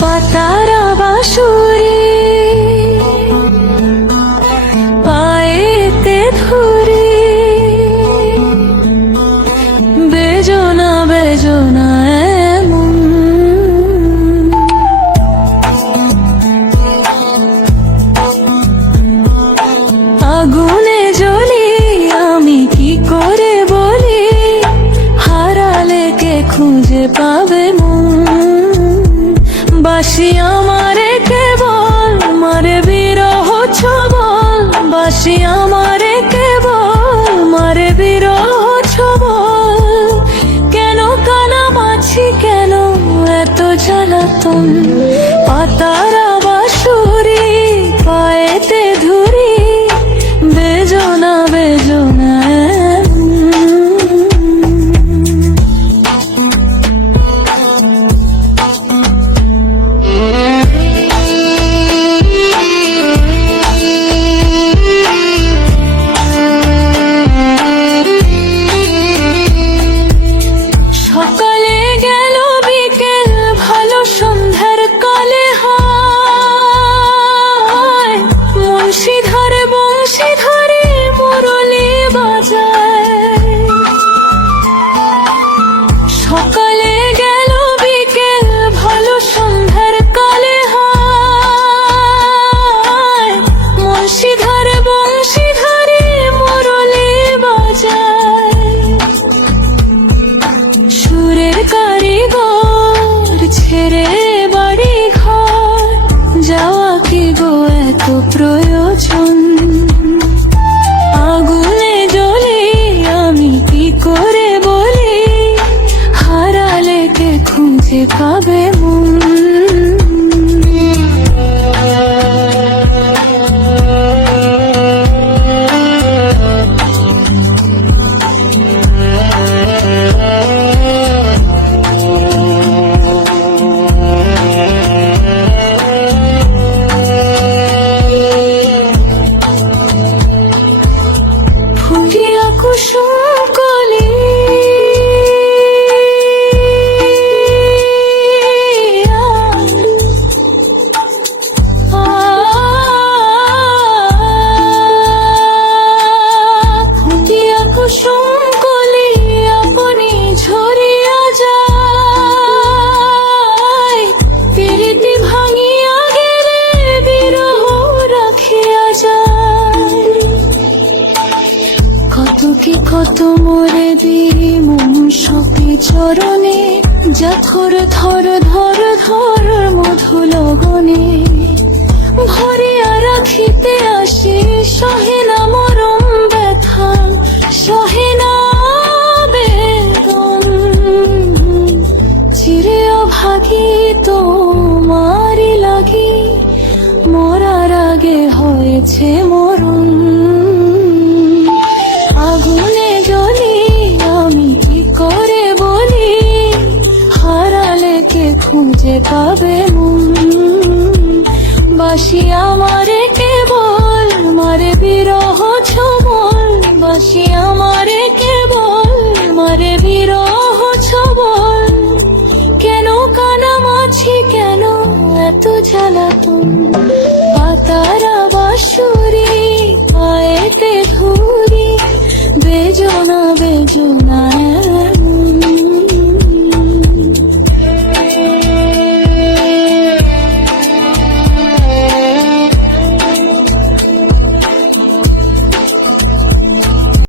পাতারা বাঁশুরি পায়েতে ধরি, বেজনা বেজনা এমন আগুনে জ্বলি, আমি কি করে বলি, হারালে কে খুঁজে পাবে মন। বাসি আমারে কেবল মারে বিরহ ছবল, বাসি আমারে কেবল মারে বিরহ ছবল। কেন কানামাছি, কেন এত জ্বালাতন, পাতারা বাঁশুরি পায়েতে ধরি, বেজনা বেজনা সকালে গেল বিকেল ভালো সন্ধ্যার কালে হয়, মুন্সিধর বংশী ধরে মুরলি বাজায়। সকালে গেল বিকেল ভালো সন্ধ্যার কালে হয়, মুন্সিধর বংশী ধরে মুরলি বাজায়। সুরের কারিগর ছেড়ে বাড়ি ঘর, যাওয়া কি গো এত প্রয়োজন। আগুনে জ্বলি, আমি কি করে বলি, হারালে কে খুঁজে পাবে মন। ফুটিয়া কুসুম কলি ফুটিয়া কুসুম কলি আপনি ঝরিয়া যায়। প্রীতি ভাঙিয়া গেলে বিরহ রাখিয়া যায়। কত কি কত মরে দিই মন সপি চরণে, যা থর থর ধর ধর মধু লগনে। ভরিয়া রাখিতে আসি সহে না মরম ব্যথা, সহে না বেদন। চিরে অভাগী তোমারি লাগি, মরার আগে হয়েছে মরণ। আগুনে জ্বলি, আমি কি করে বলি, হারালে কে খুঁজে পাবে মন। বাসি আমারে কেবল মারে বিরহ ছবল, বাসি আমারে কেবল মারে বিরহ ছবল। কেন কানামাছি, কেন এত জ্বালাতন, পাতারা বাঁশুরি